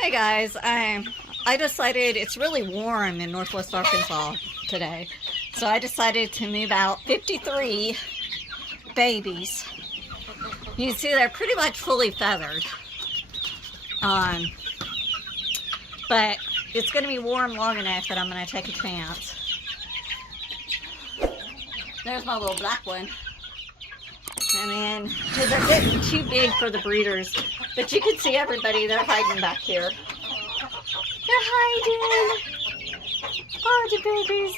Hey guys, I decided it's really warm in Northwest Arkansas today, so I decided to move out 53 babies. You can see they're pretty much fully feathered, but it's going to be warm long enough that I'm going to take a chance. There's my little black one. And then, because they're getting too big for the breeders, but you can see everybody, they're hiding back here. They're hiding! Oh, the babies.